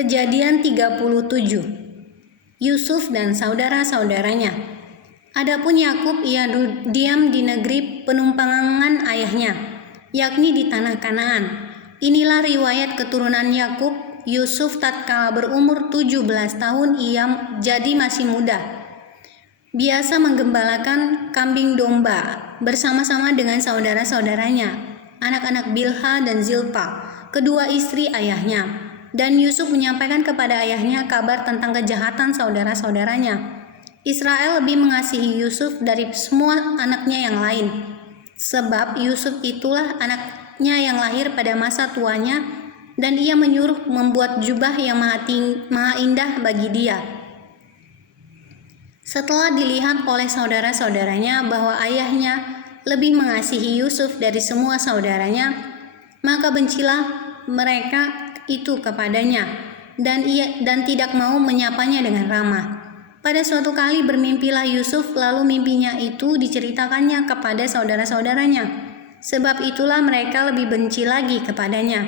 Kejadian 37. Yusuf dan saudara-saudaranya. Adapun Yakub ia diam di negeri penumpangan ayahnya, yakni di tanah Kanaan. Inilah riwayat keturunan Yakub. Yusuf tatkala berumur 17 tahun ia jadi masih muda. Biasa menggembalakan kambing domba bersama-sama dengan saudara-saudaranya, anak-anak Bilha dan Zilpa, kedua istri ayahnya. Dan Yusuf menyampaikan kepada ayahnya kabar tentang kejahatan saudara-saudaranya. Israel lebih mengasihi Yusuf dari semua anaknya yang lain, sebab Yusuf itulah anaknya yang lahir pada masa tuanya, dan ia menyuruh membuat jubah yang maha indah bagi dia. Setelah dilihat oleh saudara-saudaranya bahwa ayahnya lebih mengasihi Yusuf dari semua saudaranya, maka bencilah mereka itu kepadanya, dan tidak mau menyapanya dengan ramah. Pada suatu kali bermimpilah Yusuf, lalu mimpinya itu diceritakannya kepada saudara-saudaranya. Sebab itulah mereka lebih benci lagi kepadanya.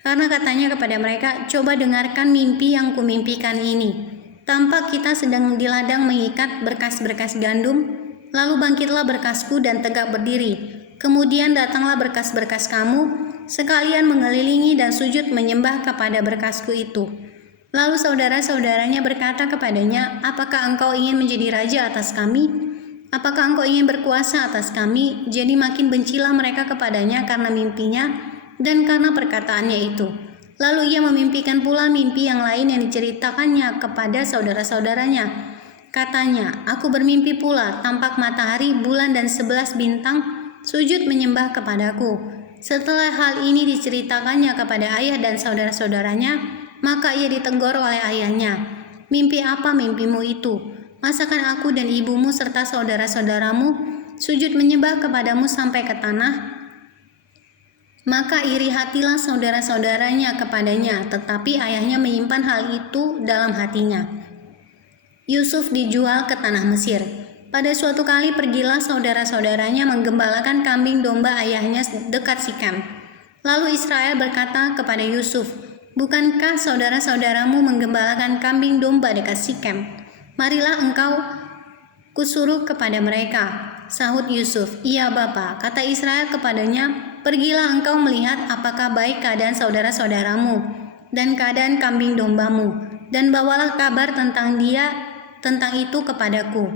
Karena katanya kepada mereka, "Coba dengarkan mimpi yang kumimpikan ini. Tampak kita sedang di ladang mengikat berkas-berkas gandum, lalu bangkitlah berkasku dan tegak berdiri. Kemudian datanglah berkas-berkas kamu, sekalian mengelilingi dan sujud menyembah kepada berkasku itu." Lalu saudara-saudaranya berkata kepadanya, "Apakah engkau ingin menjadi raja atas kami? Apakah engkau ingin berkuasa atas kami?" Jadi makin bencilah mereka kepadanya karena mimpinya dan karena perkataannya itu. Lalu ia memimpikan pula mimpi yang lain yang diceritakannya kepada saudara-saudaranya. Katanya, "Aku bermimpi pula, tampak matahari, bulan dan 11 bintang sujud menyembah kepadaku." Setelah hal ini diceritakannya kepada ayah dan saudara-saudaranya, maka ia ditegur oleh ayahnya. "Mimpi apa mimpimu itu? Masakan aku dan ibumu serta saudara-saudaramu sujud menyembah kepadamu sampai ke tanah?" Maka iri hatilah saudara-saudaranya kepadanya, tetapi ayahnya menyimpan hal itu dalam hatinya. Yusuf dijual ke tanah Mesir. Pada suatu kali pergilah saudara-saudaranya menggembalakan kambing domba ayahnya dekat Sikem. Lalu Israel berkata kepada Yusuf, "Bukankah saudara-saudaramu menggembalakan kambing domba dekat Sikem? Marilah engkau kusuruh kepada mereka." Sahut Yusuf, "Iya Bapa." Kata Israel kepadanya, "Pergilah engkau melihat apakah baik keadaan saudara-saudaramu dan keadaan kambing dombamu, dan bawalah kabar tentang itu kepadaku."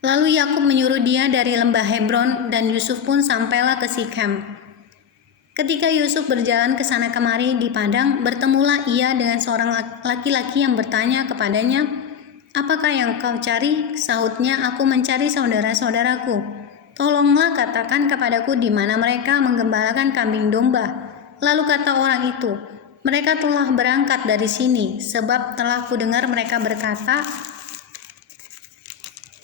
Lalu Yakub menyuruh dia dari lembah Hebron, dan Yusuf pun sampailah ke Sikem. Ketika Yusuf berjalan ke sana kemari di padang, bertemulah ia dengan seorang laki-laki yang bertanya kepadanya, "Apakah yang kau cari?" Sahutnya, "Aku mencari saudara-saudaraku. Tolonglah katakan kepadaku di mana mereka menggembalakan kambing domba." Lalu kata orang itu, "Mereka telah berangkat dari sini, sebab telah kudengar mereka berkata,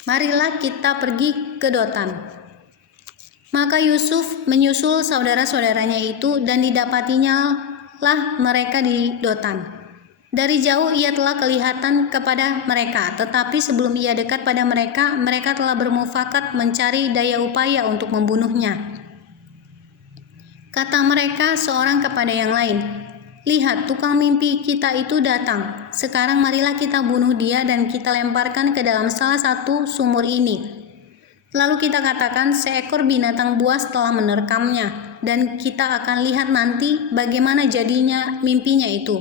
'Marilah kita pergi ke Dotan.'" Maka Yusuf menyusul saudara-saudaranya itu, dan didapatinya lah mereka di Dotan. Dari jauh ia telah kelihatan kepada mereka, tetapi sebelum ia dekat pada mereka, mereka telah bermufakat mencari daya upaya untuk membunuhnya. Kata mereka seorang kepada yang lain, "Lihat, tukang mimpi kita itu datang. Sekarang marilah kita bunuh dia dan kita lemparkan ke dalam salah satu sumur ini. Lalu kita katakan seekor binatang buas telah menerkamnya, dan kita akan lihat nanti bagaimana jadinya mimpinya itu."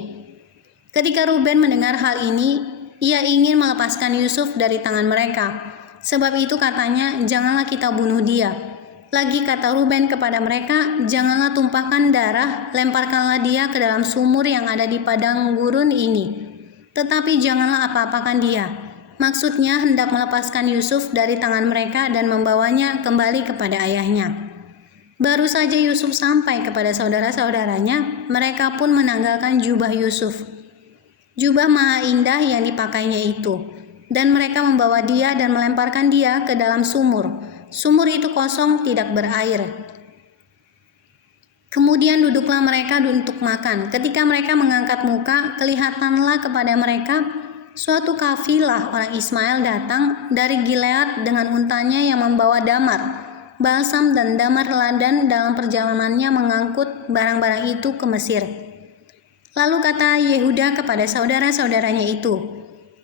Ketika Ruben mendengar hal ini, ia ingin melepaskan Yusuf dari tangan mereka. Sebab itu katanya, "Janganlah kita bunuh dia." Lagi kata Ruben kepada mereka, "Janganlah tumpahkan darah, lemparkanlah dia ke dalam sumur yang ada di padang gurun ini. Tetapi janganlah apa-apakan dia." Maksudnya hendak melepaskan Yusuf dari tangan mereka dan membawanya kembali kepada ayahnya. Baru saja Yusuf sampai kepada saudara-saudaranya, mereka pun menanggalkan jubah Yusuf, jubah maha indah yang dipakainya itu, dan mereka membawa dia dan melemparkan dia ke dalam sumur. Sumur itu kosong, tidak berair. Kemudian duduklah mereka untuk makan. Ketika mereka mengangkat muka, kelihatanlah kepada mereka suatu kafilah orang Ismail datang dari Gilead dengan untanya yang membawa damar, balsam dan damar ladan dalam perjalanannya mengangkut barang-barang itu ke Mesir. Lalu kata Yehuda kepada saudara-saudaranya itu,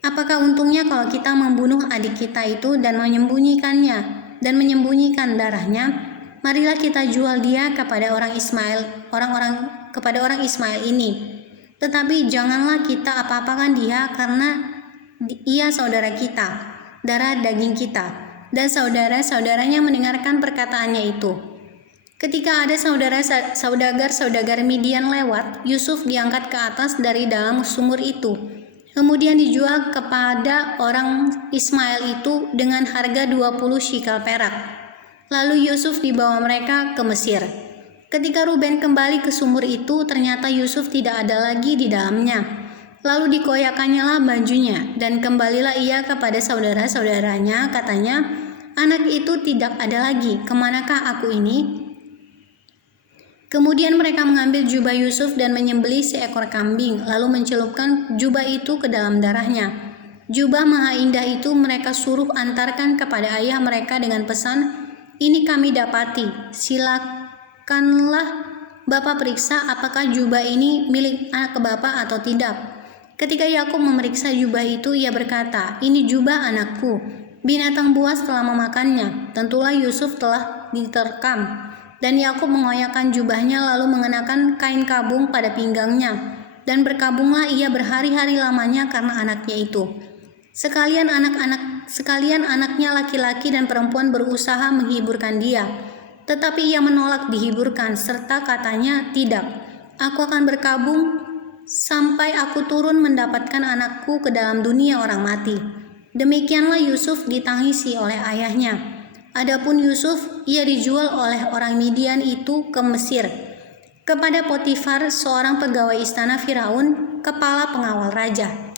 apakah untungnya kalau kita membunuh adik kita itu dan menyembunyikannya dan menyembunyikan darahnya? Marilah kita jual dia kepada orang Ismail ini. Tetapi janganlah kita apa-apakan dia, karena ia saudara kita, darah daging kita. Dan saudara-saudaranya mendengarkan perkataannya itu. Ketika ada saudagar Midian lewat, Yusuf diangkat ke atas dari dalam sumur itu, kemudian dijual kepada orang Ismail itu dengan harga 20 shikal perak. Lalu Yusuf dibawa mereka ke Mesir. Ketika Ruben kembali ke sumur itu, ternyata Yusuf tidak ada lagi di dalamnya. Lalu dikoyakannya lah bajunya, dan kembalilah ia kepada saudara-saudaranya, katanya, anak itu tidak ada lagi, kemanakah aku ini? Kemudian mereka mengambil jubah Yusuf dan menyembelih seekor kambing, lalu mencelupkan jubah itu ke dalam darahnya. Jubah maha indah itu mereka suruh antarkan kepada ayah mereka dengan pesan, ini kami dapati, silakanlah Bapak periksa apakah jubah ini milik anak Bapak atau tidak. Ketika Yakub memeriksa jubah itu, ia berkata, ini jubah anakku, binatang buas telah memakannya. Tentulah Yusuf telah diterkam. Dan Yakub mengoyakkan jubahnya lalu mengenakan kain kabung pada pinggangnya, dan berkabunglah ia berhari-hari lamanya karena anaknya itu. Sekalian anaknya laki-laki dan perempuan berusaha menghiburkan dia, tetapi ia menolak dihiburkan, serta katanya, tidak, aku akan berkabung sampai aku turun mendapatkan anakku ke dalam dunia orang mati. Demikianlah Yusuf ditangisi oleh ayahnya. Adapun Yusuf, ia dijual oleh orang Midian itu ke Mesir, kepada Potifar, seorang pegawai istana Firaun, kepala pengawal raja.